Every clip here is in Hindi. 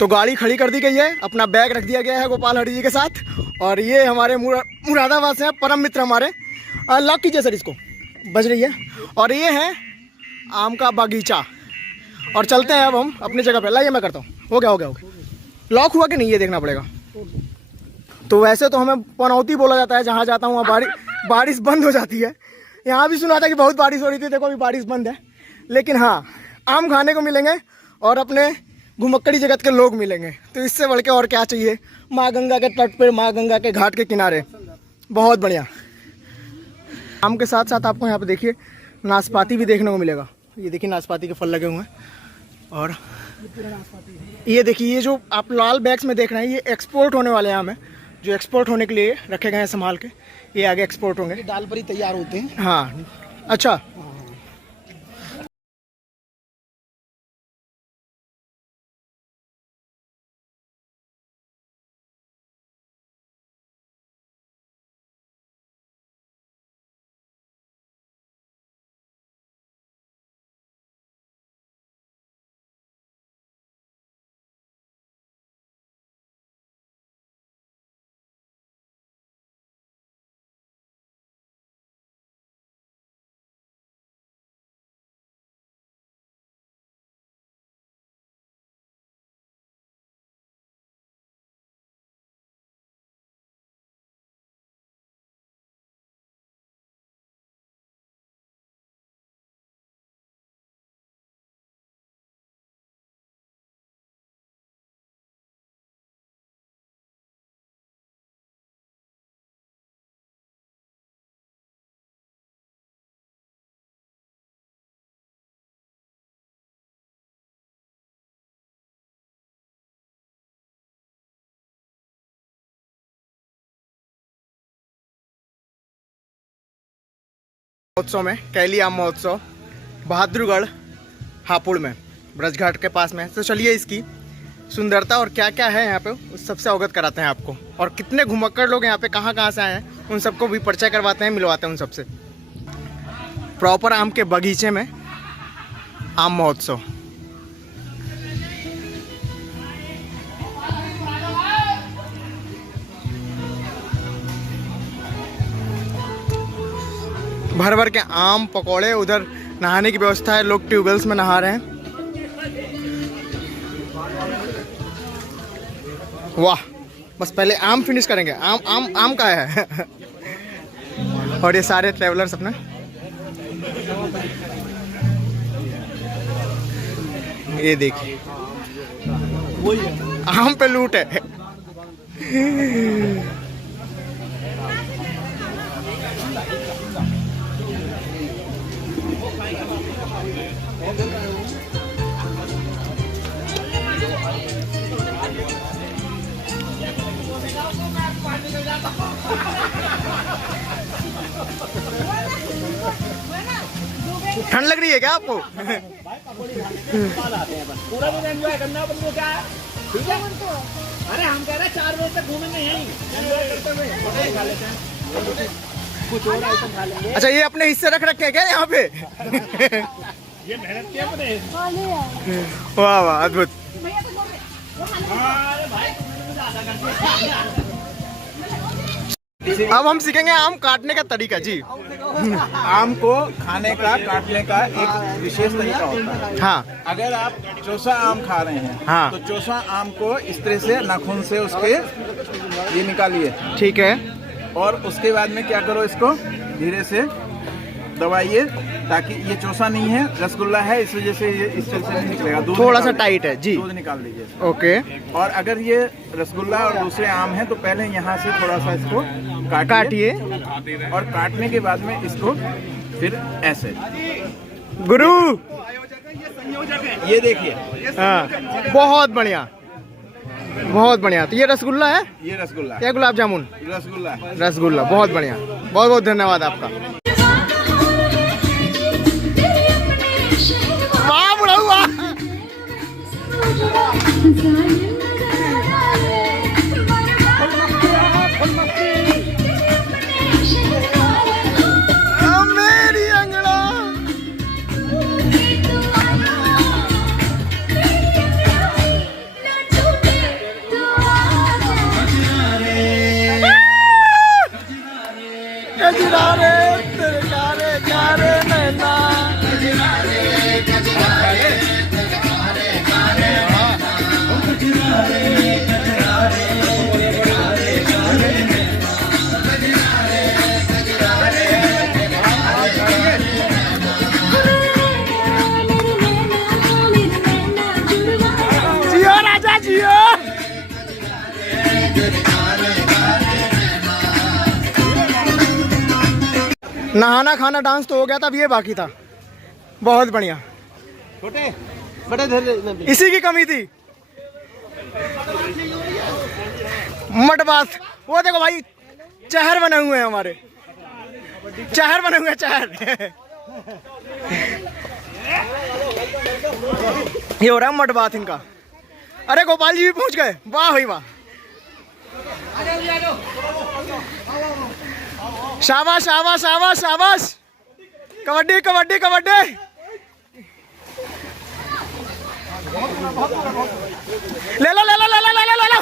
तो गाड़ी खड़ी कर दी गई है, अपना बैग रख दिया गया है गोपाल हरी जी के साथ। और ये हमारे मुरादाबाद से हैं परम मित्र हमारे। लॉक कीजिए सर इसको, बज रही है। और ये है आम का बागीचा। और चलते हैं अब हम अपनी जगह पे। लाइए मैं करता हूँ। हो गया। लॉक हुआ कि नहीं ये देखना पड़ेगा। तो वैसे तो हमें पनौती बोला जाता है, जहाँ जाता हूँ वहाँ बारिश बंद हो जाती है। यहाँ भी सुना था कि बहुत बारिश हो रही थी, देखो अभी बारिश बंद है। लेकिन हाँ, आम खाने को मिलेंगे और अपने घुमक्कड़ी जगत के लोग मिलेंगे, तो इससे बढ़ के और क्या चाहिए। माँ गंगा के तट पर, माँ गंगा के घाट के किनारे, बहुत बढ़िया। आम के साथ साथ आपको यहाँ पे देखिए नाशपाती भी देखने को मिलेगा। ये देखिए नाशपाती के फल लगे हुए हैं। और ये देखिए, ये जो आप लाल बैग्स में देख रहे हैं, ये एक्सपोर्ट होने वाले आम है, जो एक्सपोर्ट होने के लिए रखे गए हैं संभाल के। ये आगे एक्सपोर्ट होंगे, दाल पर ही तैयार होते हैं। हाँ, अच्छा। महोत्सव में, कैली आम महोत्सव बहादुरगढ़ हापुड़ में, ब्रजघाट के पास में। तो चलिए इसकी सुंदरता और क्या क्या है यहाँ पे उस सबसे अवगत कराते हैं आपको। और कितने घुमक्कड़ लोग यहाँ पे कहाँ से आए हैं उन सबको भी परिचय करवाते हैं, मिलवाते हैं उन सबसे। प्रॉपर आम के बगीचे में आम महोत्सव। भर भर के आम पकौड़े। उधर नहाने की व्यवस्था है, लोग ट्यूबवेल्स में नहा रहे हैं। वाह, बस पहले आम फिनिश करेंगे। आम आम आम का है। और ये सारे ट्रैवलर्स अपने ये देखिए, आम पे लूट है। ठंड लग रही है क्या आपको? पूरा दिन एंजॉय करना अपन को, क्या है ठीक है। अरे हम कह रहे हैं 4 बजे तक घूमेंगे यहीं, एंजॉय करते हुए खा लेते हैं, कुछ और आइटम खा लेंगे। अच्छा, ये अपने हिस्से रख रखे हैं क्या यहाँ पे? ये मेहनत किया अपने। वाह वाह, अद्भुत। अब हम सीखेंगे आम काटने का तरीका जी। आम को खाने का, काटने का एक विशेष तरीका होता है। हाँ, अगर आप चौसा आम खा रहे हैं, हाँ, तो चौसा आम को इस तरह से नाखून से उसके ये निकालिए, ठीक है। और उसके बाद में क्या करो, इसको धीरे से दबाइए, ताकि ये चौसा नहीं है, रसगुल्ला है, इस वजह से ये इस तरह से नहीं निकलेगा। दूध थोड़ा सा टाइट है जी। दूध निकाल दीजिए। ओके। और अगर ये रसगुल्ला और दूसरे आम है, तो पहले यहाँ से थोड़ा सा इसको काटिए। और काटने के बाद में इसको फिर ऐसे, गुरु, ये देखिए। हाँ, बहुत बढ़िया, बहुत बढ़िया। तो ये रसगुल्ला है, ये रसगुल्ला, या गुलाब जामुन? रसगुल्ला है। रसगुल्ला, बहुत बढ़िया। बहुत बहुत धन्यवाद आपका। वाह बुढ़ऊ वाह। मेरी अंगड़ा। नहाना खाना डांस तो हो गया था, अब ये बाकी था। बहुत बढ़िया, छोटे बड़े धीरे इसी की कमी थी। मट बात, वो देखो भाई चहर बने हुए हैं हमारे, चहर बने हुए हैं, चहर। ये हो रहा है मट बात इनका। अरे गोपाल जी भी पहुंच गए, वाह भाई वाह, शाबाश शाबाश शाबाश शाबाश, कबड्डी कबड्डी कबड्डी। ले लो ले लो ले लो ले लो ले लो।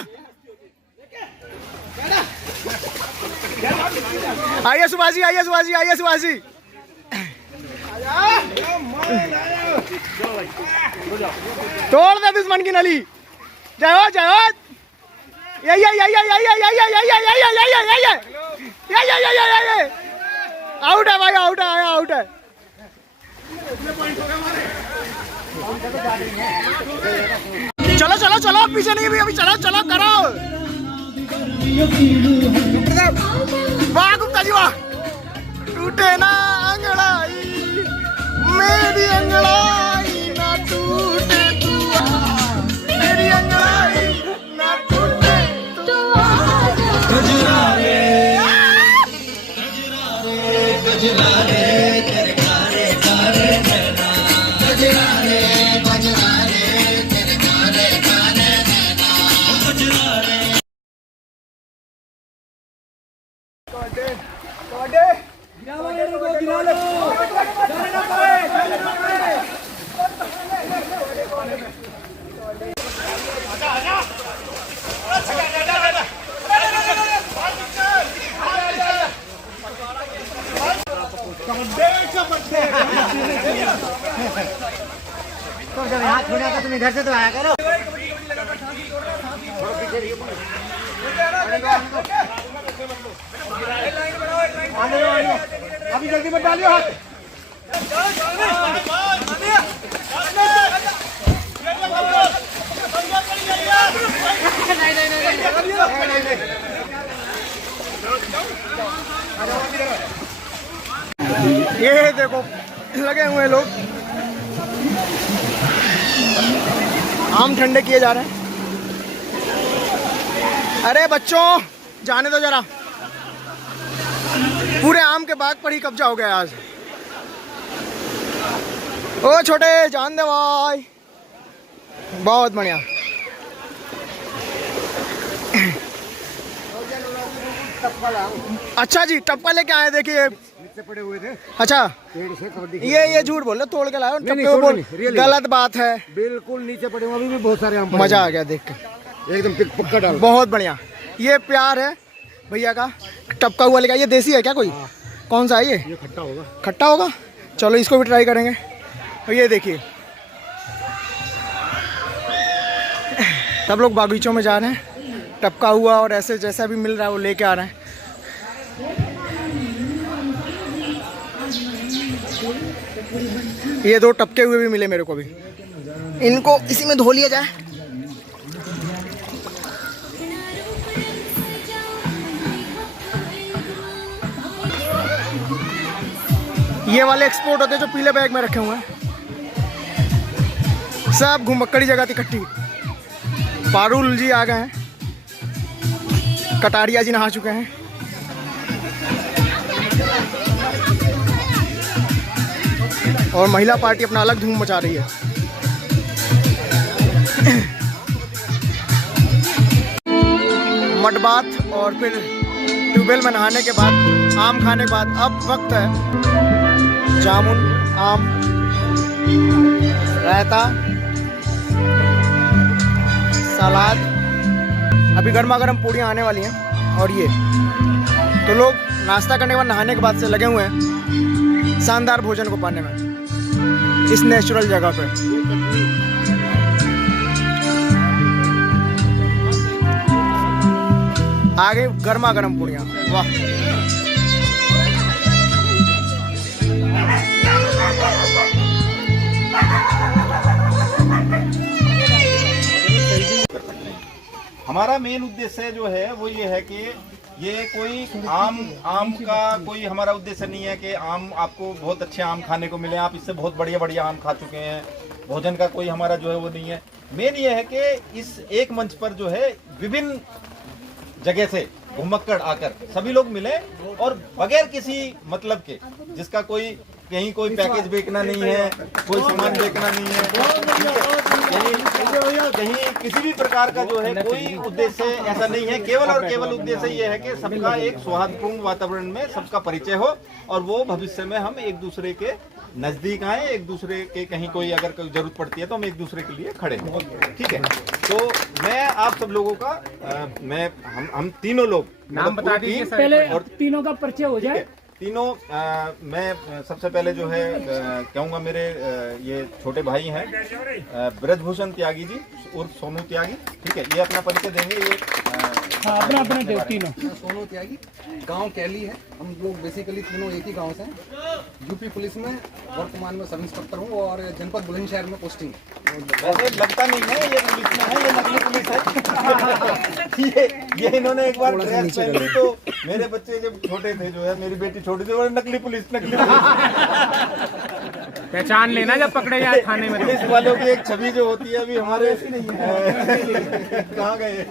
आइए सुभाष जी, आइए सुभाष जी, आइए सुभाष जी। तोड़ दे दुश्मन की नली। जय हो जय हो। यही यही यही यही यही यही यही यही यही यही। आउट है भाई, आउट है, आउट है। चलो चलो चलो, पीछे नहीं भी, अभी चलो चलो करो। वाह गुप्ता जी वाह। टूटे ना अंगड़ाई मेरी, अंगड़ाई ना टूटे तू, मेरी अंगड़ाई ना टूटे तू। गजरा रे गजरा रे गजरा रे तेरे कारे कारे नैना, गजरा रे गजरा रे तेरे कारे कारे नैना, गजरा रे। कबड्डी कबड्डी गिरा लो, जाने ना पाए, जाने ना पाए। आजा आजा, तो जब हाथ छोड़ा था तुम इधर से तो आया करो। अभी जल्दी मत डालियो हाथ। ये देखो लगे हुए लोग, आम ठंडे किए जा रहे हैं। अरे बच्चों जाने दो जरा, पूरे आम के बाग पर ही कब्जा हो गया आज। ओ छोटे जान दे भाई, बहुत बढ़िया। अच्छा जी टप्पा लेके आए, देखिए पड़े हुए थे। अच्छा ये झूठ बोल रहे, तोड़ के लाए टप्पे बोल, गलत बात है। बिल्कुल नीचे पड़े हुए, अभी भी बहुत सारे आम। मजा आ गया देख के, एकदम पक्का डाल, बहुत बढ़िया। ये प्यार है भैया का, टपका हुआ लेके। ये देसी है क्या कोई? कौन सा है ये? खट्टा होगा। खट्टा होगा, चलो इसको भी ट्राई करेंगे। और ये देखिए सब लोग बागीचों में जा रहे हैं, टपका हुआ और ऐसे जैसा भी मिल रहा है वो लेके आ रहे हैं। ये दो टपके हुए भी मिले मेरे को भी, इनको इसी में धो लिया जाए। ये वाले एक्सपोर्ट होते हैं जो पीले बैग में रखे हुए हैं, सब घुमक्कड़ी जगह इकट्ठी। पारुल जी आ गए हैं, कटारिया जी नहा चुके हैं। और महिला पार्टी अपना अलग धूम मचा रही है। मड बाथ और फिर ट्यूबवेल में नहाने के बाद, आम खाने के बाद अब वक्त है जामुन, आम, रायता, सलाद। अभी गर्मा गर्म पूड़ियाँ आने वाली हैं। और ये तो लोग नाश्ता करने के बाद, नहाने के बाद से लगे हुए हैं शानदार भोजन को पाने में इस नेचुरल जगह पे। आगे गर्मा गर्म पूड़ियाँ, वाह। हमारा मेन उद्देश्य जो है वो ये है कि ये कोई आम का कोई हमारा उद्देश्य नहीं है कि आम आपको बहुत अच्छे आम खाने को मिले, आप इससे बहुत बढ़िया बढ़िया आम खा चुके हैं। भोजन का कोई हमारा जो है वो नहीं है। मेन ये है कि इस एक मंच पर जो है विभिन्न जगह से घुमक्कड़ आकर सभी लोग मिले और बगैर किसी मतलब के, जिसका कोई कहीं कोई पैकेज बेचना नहीं है, कोई सामान बेचना नहीं है, कहीं किसी भी प्रकार का जो है कोई उद्देश्य ऐसा नहीं है। केवल और केवल उद्देश्य ये है कि सबका एक सौहार्दपूर्ण वातावरण में सबका परिचय हो और वो भविष्य में हम एक दूसरे के नजदीक आए, एक दूसरे के कहीं कोई अगर कोई जरूरत पड़ती है तो हम एक दूसरे के लिए खड़े हों। ठीक है, तो मैं आप सब लोगों का हम तीनों लोग नाम बता दीजिए पहले और तीनों का परिचय हो जाए। तीनों मैं सबसे पहले जो है कहूँगा मेरे ये छोटे भाई हैं ब्रजभूषण त्यागी जी उर्फ सोनू त्यागी। ठीक है, ये अपना परिचय देंगे। ये अपना दो तीनों। सोनू त्यागी, गांव कैली है। हम लोग बेसिकली तीनों एक ही गांव से हैं। यूपी पुलिस में वर्तमान में सब इंस्पेक्टर हूँ और जनपद बुलंदशहर में पोस्टिंग। वैसे लगता नहीं है ये पुलिस में है, ये नकली पुलिस है। ये इन्होंने एक बार ड्रेस पहनी तो मेरे बच्चे जब छोटे थे, जो है मेरी बेटी छोटी थी, वो नकली पुलिस पहचान लेना जब पकड़े जाए थाने में। पुलिस वालों की एक छवि जो होती है अभी हमारे ऐसी नहीं है। कहाँ गए?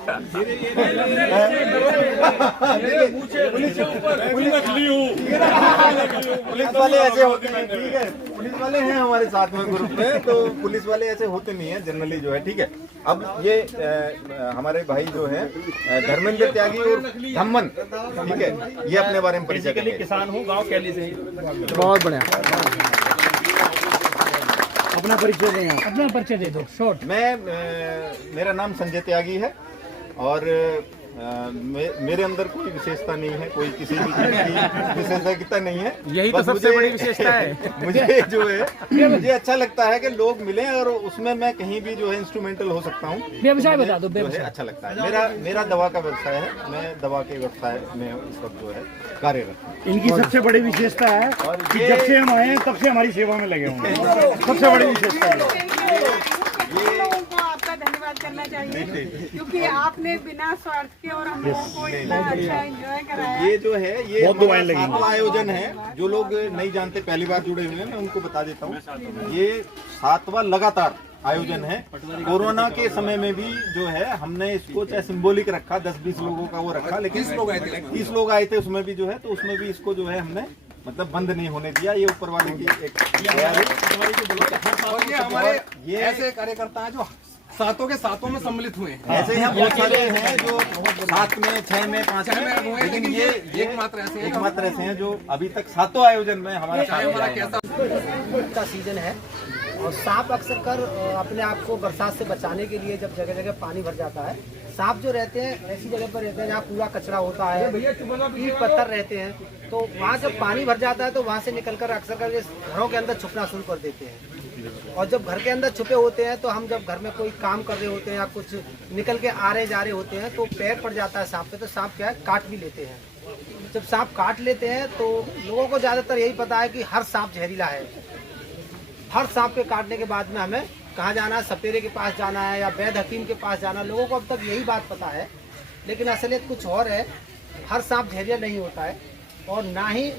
पुलिस वाले ऐसे होते हैं। ठीक है, पुलिस वाले हैं हमारे साथ में ग्रुप में, तो पुलिस वाले ऐसे होते नहीं है जनरली जो है। ठीक है, अब ये हमारे भाई जो है धर्मेंद्र त्यागी और धम्मन, ठीक है, ये अपने बारे में परिचय देंगे। किसान हूँ, गांव कैली से। बहुत बढ़िया। अपना परिचय दें आप। अपना परिचय दे दो शॉर्ट। मेरा नाम संजय त्यागी है और मेरे अंदर कोई विशेषता नहीं है, कोई किसी भी चीज की विशेषज्ञता नहीं है। यही तो सबसे बड़ी विशेषता है। मुझे जो है मुझे अच्छा लगता है कि लोग मिलें और उसमें मैं कहीं भी जो है इंस्ट्रूमेंटल हो सकता हूँ। व्यवसाय बता दो। जो है अच्छा लगता है। मेरा दवा का व्यवसाय है। मैं दवा के व्यवसाय में इस वक्त जो है कार्यरत। इनकी सबसे बड़ी विशेषता है कि जब से हम आए हैं तब से हमारी सेवा में लगे हुए हैं। सबसे बड़ी विशेषता है। लोगों को आपका धन्यवाद करना चाहिए क्योंकि आपने बिना स्वार्थ के और हम लोगों को इतना अच्छा एंजॉय कराया। ये जो है ये सातवां आयोजन है। जो लोग नहीं जानते, पहली बार जुड़े हुए हैं, मैं उनको बता देता हूँ। ये 7वां लगातार आयोजन है। कोरोना के समय में भी जो है हमने इसको चाहे सिंबॉलिक रखा, 10-20 लोगों का वो रखा, लेकिन 30 लोग आए थे उसमें भी जो है, तो उसमें भी इसको जो है हमने मतलब बंद नहीं होने दिया। ये ऊपर वाले की एक और ये हमारे ये ऐसे कार्यकर्ता हैं जो सातों के सातों में सम्मिलित हुए हैं। ऐसे ही बहुत सारे हैं जो 7 में, 6 में, 5 में, लेकिन ये एकमात्र ऐसे हैं जो अभी तक 7वां आयोजन में हमारा का सीजन है और सांप अक्सर कर अपने आप को बरसात से बचाने के लिए जब जगह जगह पानी भर जाता है, सांप जो रहते हैं ऐसी जगह पर रहते हैं जहाँ कूड़ा कचरा होता है, ईंट पत्थर रहते हैं, तो वहाँ जब पानी भर जाता है तो वहाँ से निकलकर अक्सर कर घरों के अंदर छुपना शुरू कर देते हैं। और जब घर के अंदर छुपे होते हैं तो हम जब घर में कोई काम कर रहे होते हैं या कुछ निकल के आ रहे जा रहे होते हैं तो पैर पड़ जाता है सांप पे, तो सांप क्या है काट भी लेते हैं। जब सांप काट लेते हैं तो लोगों को ज़्यादातर यही पता है कि हर सांप जहरीला है। हर सांप के काटने के बाद में हमें कहाँ जाना है, सपेरे के पास जाना है या वैद्य हकीम के पास जाना है, लोगों को अब तक यही बात पता है, लेकिन असलियत कुछ और है। हर सांप जहरीला नहीं होता है और ना ही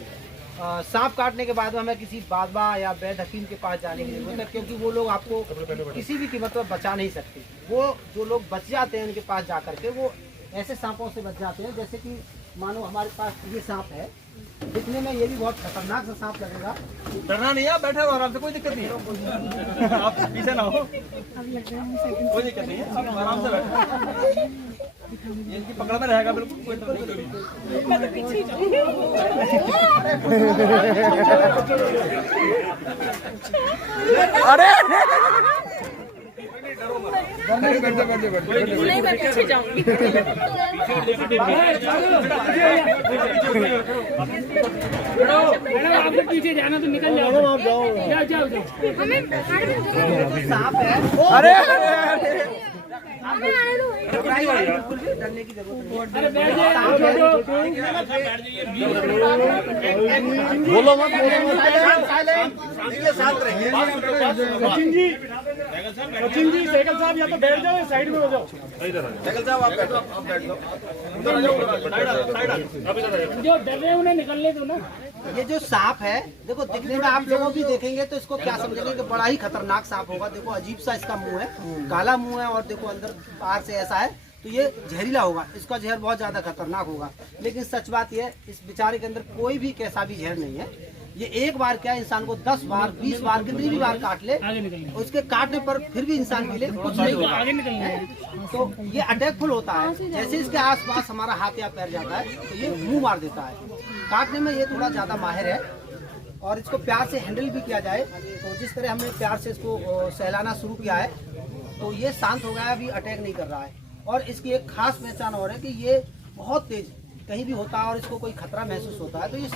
सांप काटने के बाद में हमें किसी बाबा या वैद्य हकीम के पास जाने की जरूरत है, क्योंकि वो लोग आपको किसी भी कीमत पर बचा नहीं सकते। वो जो लोग बच जाते हैं उनके पास जा करके वो ऐसे सांपों से बच जाते हैं, जैसे कि मानो हमारे पास ये सांप है, दिखने में ये भी बहुत खतरनाक सा सांप लगेगा। डरना नहीं है, बैठे रहो आराम से, कोई दिक्कत नहीं है। आप पीछे ना हो, कोई दिक्कत नहीं है, आप आराम से बैठो। ये इनकी पकड़ में रहेगा बिल्कुल, कोई तकलीफ नहीं। अरे पीछे जाना तो निकल जाओ। जाओ सांप है। अरे बिल्कुल भी डरने की जरूरत नहीं है। अरे बैठ जाइए। बोलो मत सचिन जी सैकल साहब या तो बैठ जाओ या साइड में हो जाओ। साइकिल साहब आप बैठो, आप बैठ जाओ। जो डर रहे हैं उन्हें निकलने दो ना। ये जो सांप है देखो दिखने में आप लोगों भी देखेंगे तो इसको क्या समझेंगे कि बड़ा ही खतरनाक सांप होगा। देखो अजीब सा इसका मुंह है, काला मुंह है और देखो अंदर बाहर से ऐसा है, तो ये जहरीला होगा। इसका जहर बहुत ज्यादा खतरनाक होगा। लेकिन सच बात ये है इस बेचारे के अंदर कोई भी कैसा भी जहर नहीं है। ये एक बार क्या इंसान को 10 बार 20 बार कितनी भी बार काट ले, आगे निकलना है। उसके काटने पर फिर भी इंसान के लिए कुछ नहीं होगा। आगे निकलना है। तो ये अटैकफुल होता है। जैसे इसके आसपास हमारा हाथ या पैर जाता है तो ये मुंह मार देता है। काटने में ये थोड़ा ज्यादा माहिर है और इसको प्यार से हैंडल भी किया जाए तो जिस तरह हमने प्यार से इसको सहलाना शुरू किया है तो ये शांत हो गया है, अभी अटैक नहीं कर रहा है। और इसकी एक खास पहचान और है कि ये बहुत तेज कहीं भी होता है और इसको कोई खतरा महसूस होता है तो ये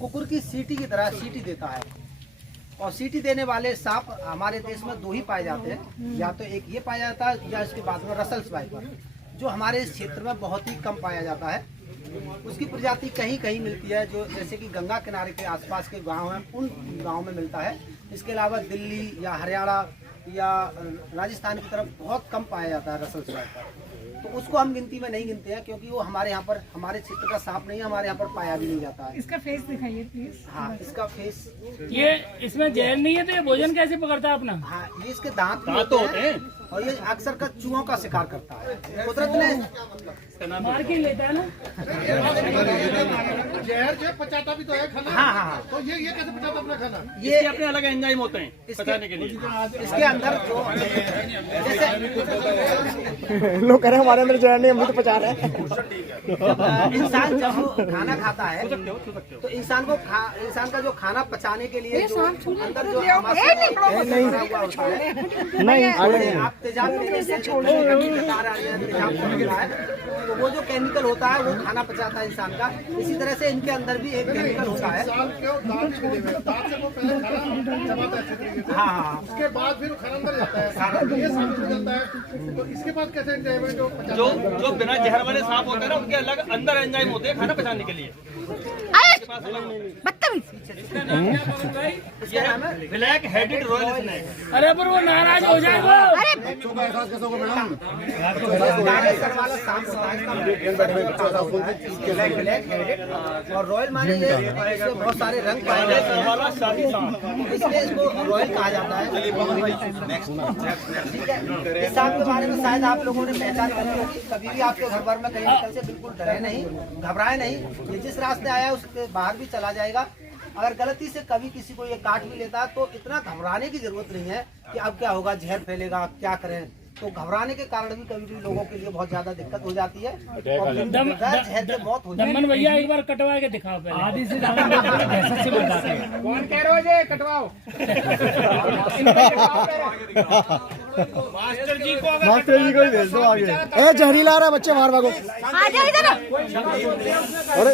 कुकुर की सीटी की तरह सीटी देता है। और सीटी देने वाले सांप हमारे देश में 2 ही पाए जाते हैं, या तो एक ये पाया जाता है या इसके बाद में रसल्स वाइपर, जो हमारे इस क्षेत्र में बहुत ही कम पाया जाता है। उसकी प्रजाति कहीं कहीं मिलती है, जो जैसे कि गंगा किनारे के आसपास के गांव हैं उन गांव में मिलता है। इसके अलावा दिल्ली या हरियाणा या राजस्थान की तरफ बहुत कम पाया जाता है रसल्स वाइपर। तो उसको हम गिनती में नहीं गिनते हैं क्योंकि वो हमारे यहाँ पर हमारे क्षेत्र का सांप नहीं है, हमारे यहाँ पर पाया भी नहीं जाता है। इसका फेस दिखाइए प्लीज। हाँ इसका फेस, ये इसमें जहर नहीं है तो ये भोजन कैसे पकड़ता है अपना? हाँ ये इसके दांत भी होते हैं और ये अक्सर का चूहों का शिकार करता है। कुदरत ने मार के लेता है ना। जहर जो पचाता भी तो है खाना। हाँ हाँ हाँ तो ये कैसे पचाता अपना खाना? ये अपने अलग एंजाइम होते हैं पचाने के लिए। इसके अंदर जो जैसे लोग कह रहे हैं हमारे अंदर जहर नहीं, हम भी तो पचा रहे हैं। इंसान जब खाना खाता है तो इंसान का जो खाना पचाने के लिए जो अंदर जो नहीं आप तेजाब तो वो जो केमिकल होता है वो खाना पचाता है इंसान का। इसी तरह से इनके अंदर भी एक केमिकल होता है। दांत से वो पहले खाना चबाता है अच्छे तरीके से। हाँ उसके बाद फिर वो खाना अंदर जाता है, ये सांप निकलता है। तो इसके बाद कैसे एंजाइम है जो पचाता जो जो बिना जहर वाले सांप होते हैं ना उनके अलग अंदर एंजाइम होते हैं खाना पचाने के लिए। Black headed royal snake. अरे पर वो नाराज हो जाएगा। बच्चों का एहसास कैसे होगा मैडम? और रॉयल माने ये इसमें बहुत सारे रंग पाए जाते हैं वाला शाही सांप। इसलिए इसको रॉयल कहा जाता है। ठीक है, इस सांप के बारे में शायद आप लोगों ने पहचान करी होगी। कभी भी आपके घर भर में कहीं निकल से बिल्कुल डरे नहीं, घबराए नहीं। ये जिस रास्ते आया उसके बाहर भी चला जाएगा। अगर गलती से कभी किसी को ये काट भी लेता है तो इतना घबराने की जरूरत नहीं है कि अब क्या होगा, जहर फैलेगा, क्या करें। तो घबराने के कारण भी कभी भी लोगों के लिए बहुत ज्यादा दिक्कत हो जाती है और जहर से मौत हो जाती है। दमन भैया एक बार कटवा के दिखाओ पहले। आधी से ज्यादा दहशत से बताते हैं। कौन कह रहे हो जी कटवाओ? मास्टर जी को ही भेज दो आगे। ए जहरीला आ रहा है, बच्चे बाहर भागो। अरे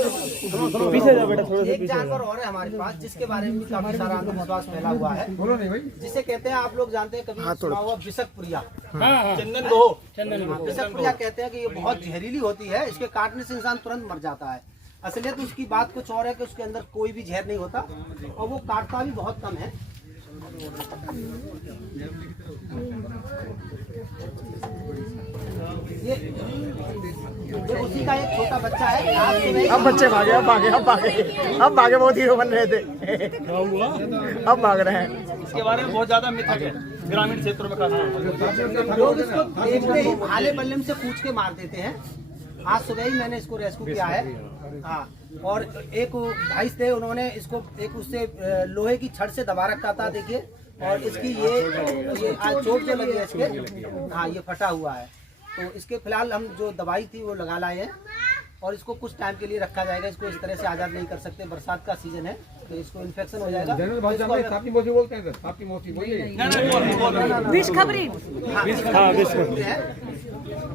पीछे जा बेटा, थोड़ा सा एक जानवर और है हमारे पास जिसके बारे में भी काफी सारा अंधविश्वास फैला हुआ है। बोलो नहीं भाई। जिसे कहते हैं, आप लोग जानते हैं, कभी सुना हुआ बिशकप्रिया। चंदन दो बिशकप्रिया कहते हैं कि ये बहुत जहरीली होती है, इसके काटने से इंसान तुरंत मर जाता है। असलियत उसकी बात कुछ और है कि उसके अंदर कोई भी जहर नहीं होता और वो काटता भी बहुत कम है। ये उसी का एक छोटा बच्चा है। अब बच्चे भागे, अब भागे बहुत हीरो बन रहे थे, अब भाग रहे हैं। इसके बारे में बहुत ज्यादा मिथ है ग्रामीण क्षेत्रों में खासतौर पर। लोग इसको देखते ही भाले बल्लम से पूछ के मार देते हैं। आज सुबह ही मैंने इसको रेस्क्यू किया है। हाँ, और एक भाई थे, उन्होंने इसको एक उससे लोहे की छड़ से दबा रखा था, देखिए। और इसकी ये आज चोट जो लगी है इसके, हाँ ये फटा हुआ है। तो इसके फिलहाल हम जो दवाई थी वो लगा लाए हैं और इसको कुछ टाइम के लिए रखा जाएगा। इसको इस तरह से आज़ाद नहीं कर सकते, बरसात का सीजन है तो इसको इन्फेक्शन हो जाएगा। विषखबरी।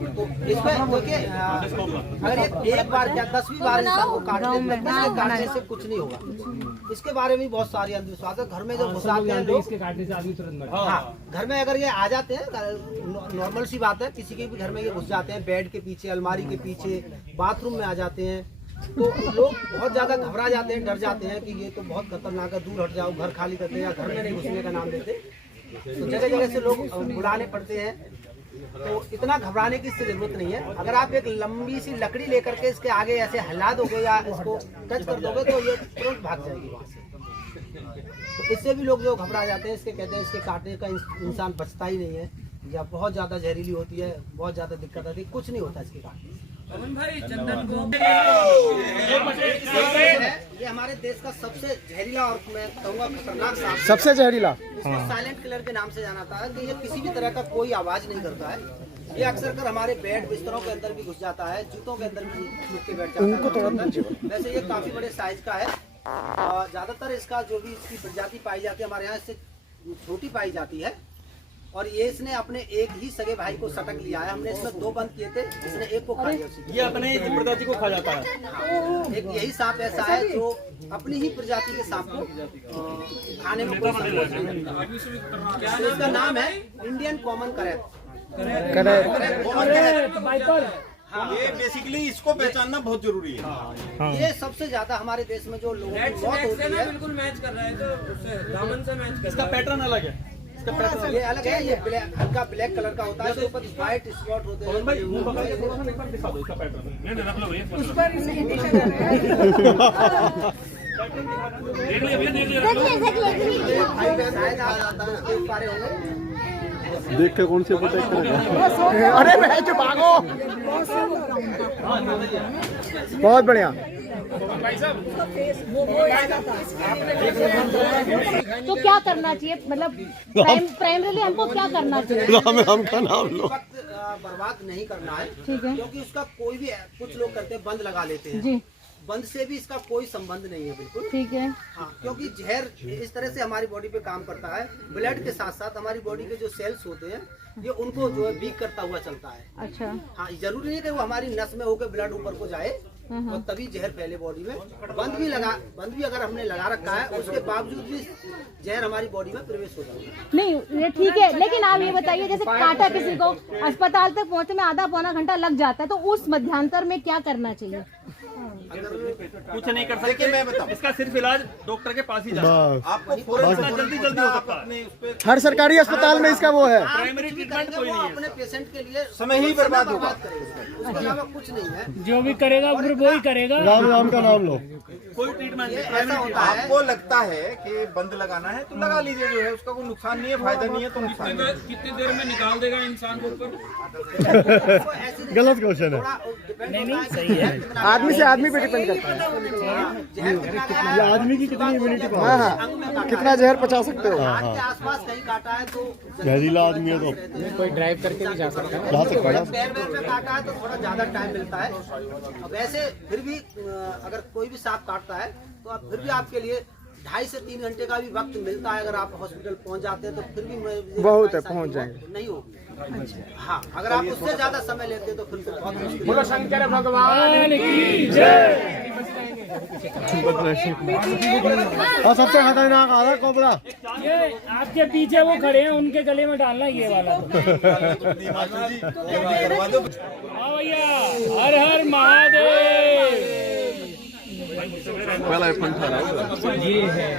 तो इसमें देखिए, अगर एक बार क्या 10वीं बार इंसान को काट ले तो इसके काटने से कुछ नहीं होगा। इसके बारे में भी बहुत सारी अंधविश्वास है। घर में जब घुस आते हैं लोग, इसके काटने से आदमी तुरंत मर हाँ, घर में अगर ये आ जाते हैं, नॉर्मल सी बात है, किसी के भी घर में ये घुस जाते हैं, बेड के पीछे, अलमारी के पीछे, बाथरूम में आ जाते हैं, तो लोग बहुत ज्यादा घबरा जाते हैं, डर जाते हैं कि ये तो बहुत खतरनाक है, दूर हट जाओ, घर खाली करते हैं या घर में नहीं घुसने का नाम देते। तो जगह जगह से लोग बुलाने पड़ते हैं। तो इतना घबराने की इससे जरूरत नहीं है। अगर आप एक लंबी सी लकड़ी लेकर के इसके आगे ऐसे हिला दोगे या इसको टच कर दोगे तो ये तुरंत भाग जाएगी वहाँ से। तो इससे भी लोग जो घबरा जाते हैं, इसके कहते हैं इसके काटने का इंसान बचता ही नहीं है, या बहुत ज्यादा जहरीली होती है, बहुत ज्यादा दिक्कत आती है, कुछ नहीं होता इसके काटने से। ये हमारे देश का सबसे जहरीला और मैं कहूँगा खतरनाक सांप, सबसे जहरीला, इसको साइलेंट किलर के नाम से जाना जाता है कि ये किसी भी तरह का कोई आवाज नहीं करता है। ये अक्सर कर हमारे बेड बिस्तरों के अंदर भी घुस जाता है, जूतों के अंदर भी घुस के बैठ जाता है। वैसे ये काफी बड़े साइज का है। ज्यादातर इसका जो भी इसकी प्रजाति पाई जाती है हमारे यहाँ, इससे छोटी पाई जाती है। और ये इसने अपने एक ही सगे भाई को सटक लिया है। हमने इसमें 2 बंद किए थे, इसने एक को खा लिया। ये अपने ही प्रजाति को खा जाता है। एक यही सांप ऐसा है जो अपनी ही प्रजाति के सांप को खाने में कोई संकोच नहीं करता। तो इसका नाम है इंडियन कॉमन करैत। ये बेसिकली इसको पहचानना बहुत जरूरी है। ये सबसे ज्यादा हमारे देश में जो लोगों की मौत होती है, बिल्कुल मैच कर रहा है, तो उससे दामन से मैच कर इसका पैटर्न अलग है। इसका पैटर्न ये अलग है। ये ब्लैक, हल्का ब्लैक कलर का होता है, इसके ऊपर व्हाइट स्पॉट होते हैं। भाई मुंह पकड़ के थोड़ा सा एक बार दिखा दो इसका पैटर्न। रख लो ये उस पर इंडिकेटर है। भाई बहन शायद आ जाता है, देख पा रहे होंगे। देख के कौन से प्रोटेक्ट करेगा? अरे मैं जो भागो, बहुत बढ़िया। तो क्या करना चाहिए, मतलब प्राइमरीली हमको क्या करना चाहिए? हमका नाम लो। वक्त बर्बाद नहीं करना है, ठीक है क्योंकि उसका कोई भी, कुछ लोग करते हैं बंद लगा लेते हैं। जी, बंद से भी इसका कोई संबंध नहीं है बिल्कुल। ठीक है। हाँ, क्योंकि जहर इस तरह से हमारी बॉडी पे काम करता है। ब्लड के साथ साथ हमारी बॉडी के जो सेल्स होते हैं, ये उनको जो है वीक करता हुआ चलता है। अच्छा, हाँ, जरूरी नहीं है कि वो हमारी नस में होकर ब्लड ऊपर को जाए और तभी जहर फैले बॉडी में। बंद भी अगर हमने लगा रखा है, उसके बावजूद भी जहर हमारी बॉडी में प्रवेश हो जाता है। नहीं ये ठीक है, लेकिन आप ये बताइए, जैसे काटा किसी को, अस्पताल तक पहुंचने में आधा पौना घंटा लग जाता है, तो उस मध्यांतर में क्या करना चाहिए? कुछ नहीं कर सकते। देखिए मैं बताऊं, इसका सिर्फ इलाज डॉक्टर के पास ही जाना है। आपको फौरन जितना जल्दी हो सकता है। अपने उस पे हर सरकारी अस्पताल में इसका वो है। प्राइमरी ट्रीटमेंट कोई नहीं है। अपने पेशेंट के लिए समय ही बर्बाद होगा। उसके अलावा कुछ नहीं है। जो भी करेगा फिर वो ही करेगा। राम का नाम लो। कोई ट्रीटमेंट ये नहीं। ऐसा होता है। आपको लगता है कि बंद लगाना है तो लगा लीजिए, जो है उसका कोई नुकसान नहीं है, फायदा नहीं है तो नुकसान नहीं है। कितनी देर में निकाल देगा इंसान को ऊपर? गलत क्वेश्चन है। नहीं, सही है। आदमी से आदमी पे डिपेंड करता है। ये आदमी की कितनी इम्यूनिटी पावर है? हाँ, कितना जहर पचा सकते हो। हाथ के आसपास कहीं काटा है तो जहरीला आदमी है तो कोई ड्राइव करके भी जा सकता है। जा सकता है। पैर पे काटा है तो थोड़ा ज्यादा टाइम मिलता है। अब वैसे फिर भी अगर कोई भी सांप काटता है तो आप फिर भी आपके लिए 2.5 से 3 घंटे का भी वक्त मिलता है। अगर आप हॉस्पिटल पहुंच जाते हैं तो फिर भी बहुत है, पहुंच जाएंगे। नहीं होगी। हाँ, अगर आप उससे ज्यादा समय लेते हैं तो फिर तो बहुत मुश्किल है। बोलो शंकर भगवान की जय। और सबसे खतरनाक आ रहा कोबरा। ये आपके पीछे वो खड़े हैं, उनके गले में डालना ये वाला। हाँ भैया, हर हर महादेव। ये है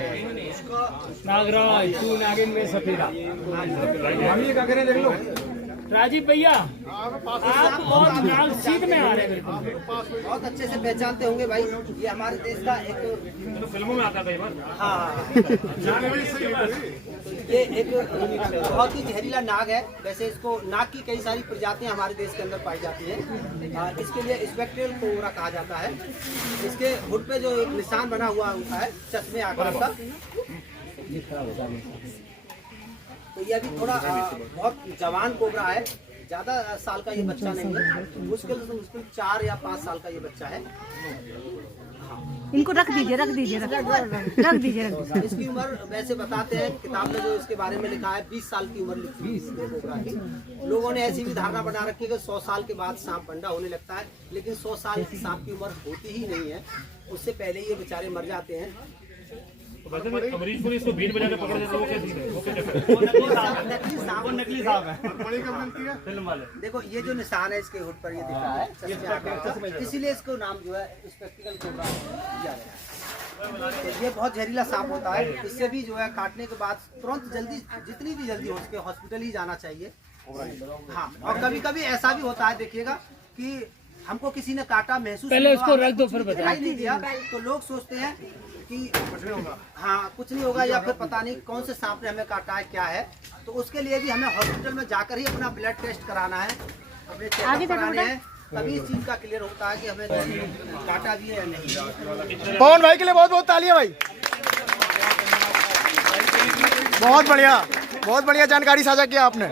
नागराज, तू नागिन में सफेदा। हम ये क्या करें देख लो। राजीव भैया, आप और नाग सीध में आ रहे हैं बिल्कुल। बहुत अच्छे से पहचानते होंगे भाई, ये हमारे देश का एक फिल्मों में आता था बार। हाँ, ये एक बहुत ही जहरीला नाग है। वैसे इसको नाग की कई सारी प्रजातियां हमारे देश के अंदर पाई जाती है। इसके लिए स्पेक्ट्रल कोबरा कहा जाता है। इसके हुड पे जो एक निशान बना हुआ होता है चश्मे आकार का, तो ये अभी थोड़ा बहुत जवान कोबरा है। ज्यादा साल का ये बच्चा नहीं है, मुश्किल से मुश्किल 4 या 5 साल का ये बच्चा है। इनको रख दीजिए, रख दीजिए, रख दीजिए। इसकी उम्र वैसे बताते हैं किताब में जो इसके बारे में लिखा है 20 साल की उम्र लिखी है कोबरा की। लोगों ने ऐसी भी धारणा बना रखी है कि 100 साल के बाद सांप बंडा होने लगता है, लेकिन 100 साल की सांप की उम्र होती ही नहीं है। उससे पहले ये बेचारे मर जाते हैं। अमरीश पुरी इसको बीट बजा के पकड़ देता है, वो क्या सीन है, वो क्या चक्कर है? वो नकली सांप है फिल्म वाले। देखो ये जो निशान है इसके हुड पर ये दिख रहा है, इसीलिए इसको नाम जो है स्पेक्टिकल कोबरा दिया गया है। तो ये बहुत जहरीला सांप होता है, इससे भी जो है काटने के बाद तुरंत जल्दी जितनी भी जल्दी हो सके हॉस्पिटल ही जाना चाहिए। हाँ, और कभी कभी ऐसा भी होता है, देखिएगा कि हमको किसी ने काटा महसूस पहले उसको रख दो फिर दिखाई नहीं दिया, तो लोग सोचते हैं कि कुछ नहीं होगा, हाँ कुछ नहीं होगा, या फिर पता नहीं कौन से सांप ने हमें काटा है, क्या है। तो उसके लिए भी हमें हॉस्पिटल में जाकर ही अपना ब्लड टेस्ट कराना है, अपने चेकअप कराने हैं, तभी इस चीज का क्लियर होता है कि हमें काटा भी है या नहीं। पवन भाई के लिए बहुत बहुत तालियां भाई, बहुत बढ़िया जानकारी साझा किया आपने।